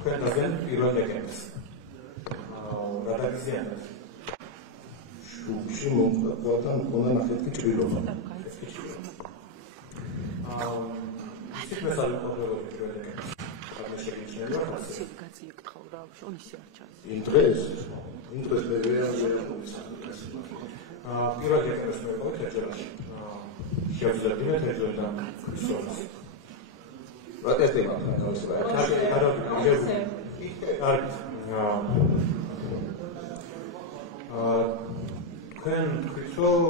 თქვენ დაგენ პირველ დეკემბერს. რა დაგიზიანებთ? შუბში მომხდართან მქონდა ნახეთქი ჭრილობა. სიტყვასალი პრობლემები პირველ დეკემბერს. რა შეგიძლია ხასი? გაწიეკთხავ რა, ონისი არ ჩანს. იმ დღეს მე რეალურად პირველ დეკემბერს მოვიყავით ეჯერაში. შევძლებდით ეჯერიდან ისონის. პროტესტი მაქვს. თქვენ თქვით რომ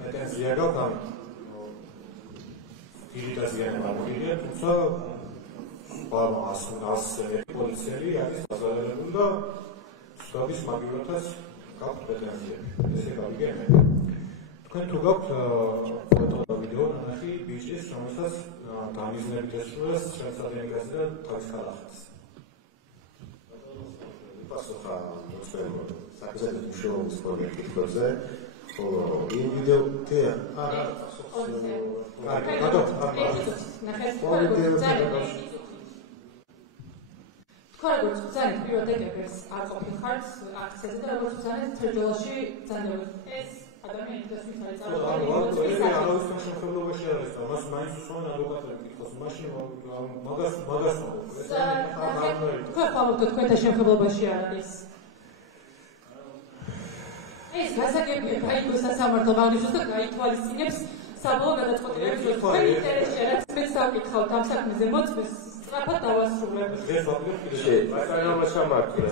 პეტენზია გაქვთ დირიტაზიანება მოგიძლია, თუმცა პოლიციელი არის დაზარალებული და სიტუაციის მაგივრათაც გაქვთ პეტენზიები. ესე გავიგე. თქვენ თუ გაქვთ ფოტო და ვიდეო ნახი ბიჭის, რომელსაც გამიზნებით ესურვეს შემსადენგაზე და თავის ხალხს. პასუხა საკუთარი მუშაობის პროექტებზე, ხოლო იმ ვიდეო არა Corect, ძალიან პირველ დეკემბერს არ ყოფილ ხართ აქციაზე და როგორც ვცანეთ თერჯოლაში ძალიან ეს ადამიანი დასვით არის წარმოადგენს. არავის შემოქმედებაში არის და მას მაინც უსვამენ ადვოკატები კითხოს. მაშინ მაგას თქვენ ხვალობთ თქვენთან შემოქმედებაში არ არის. ეს გასაგებია გაიგოს სასამართლო მაგნიჟოს და გაითვალისწინებს საბოლოო გადაწყვეტილების დროს. თქვენ ინტერესში რაც მეც დავკითხავთ ამ საქმეზე მოწმეს სწრაფად დავასრულებ. მაგრამ სამართლია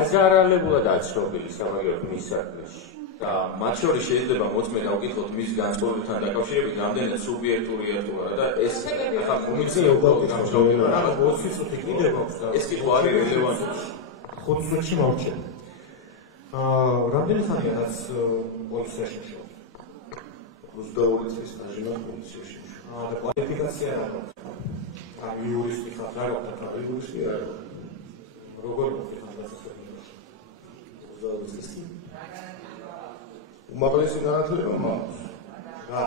აზარალებულად აცნობილი სამაგიეროდ მის საქმეში. და მათ შორის შეიძლება მოწმე დავკითხოთ მის განწყობებთან დაკავშირებით რამდენად სუბიექტურია თუ არა და ეს ახლა კომისია უგავკითხავთ რა 20 წუთი კიდევ აქვს და ეს კითხვა არის რელევანტური. 5 წუთში მოვჩენ. რამდენი ხანია რაც პოლიციაში მუშაობთ? 22 წლის სტაჟი მაქვს პოლიციაში. და კვალიფიკაცია რა აქვს? იურისტი ხარ, რა გაქვს? იურისტი არა. როგორ მოხდა დასაწყისი? 22 წელი. უმაღლესი განათლება მაქვს. რა?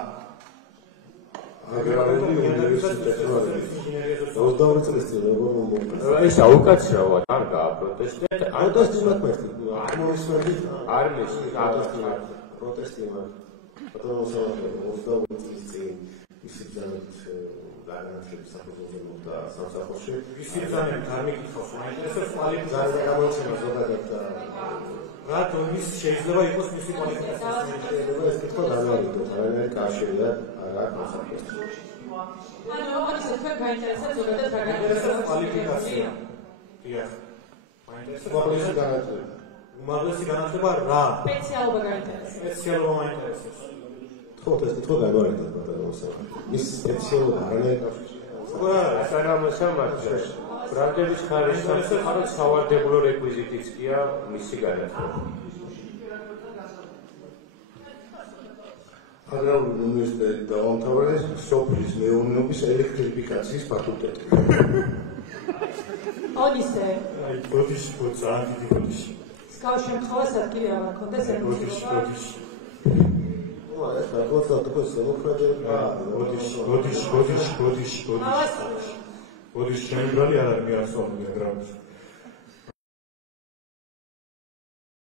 აგრარული უნივერსიტეტი ვარ. 22 წლის წინ როგორ მომხდა? ეს აუკაცრავა არ გააპროტესტეთ. პროტესტი მაქვს. არ მოსმენდი. არ მისმენდი. პროტესტი მაქვს. потому что 22 წლის წინ ისიც ძალიან განათლების საფუძველზე მოხდა სამსახურში. ისიც ძალიან გამიკითხავს, მაინტერესებს კვალიფიკაცია. ძალიან გამოცემა ზოგადად რატო ის შეიძლება იყოს მისი კვალიფიკაცია? ეს კითხვა განვავითოთ, არანაირ კავშირია არ აქვს მოსახლეობას. ანუ ისე თქვენ გაინტერესებთ ზოგადად რა გაინტერესებს კვალიფიკაცია? დიახ. უმაღლესი განათლება. უმაღლესი განათლება რა? სპეციალობა გაინტერესებს. სპეციალობა მაინტერესებს. თქო ეს კითხვა განვავითოთ, მაგრამ მოსახლეობას. მის სპეციალობა არანაირ კავშირია. სანამ სამართლია ბრალდების ხარისხი სავარდებულო რეკვიზიტიც გია მისი განათლება. აგრარული უნივერსიტეტი დაამთავრა სოფლის მეურნეობის ელექტრიფიკაციის ფაკულტეტი. ონისე. აი, ბოდიში, ძალიან დიდი ბოდიში. სკაუს შემთხვევას ადგილი არ მქონდეს ბოდიში. ეს რაღაცა თქვენ შემოქმედება. ბოდიში. ბოდიში, ჩემი ბრალი არ არის მიასწავლული აგრარული.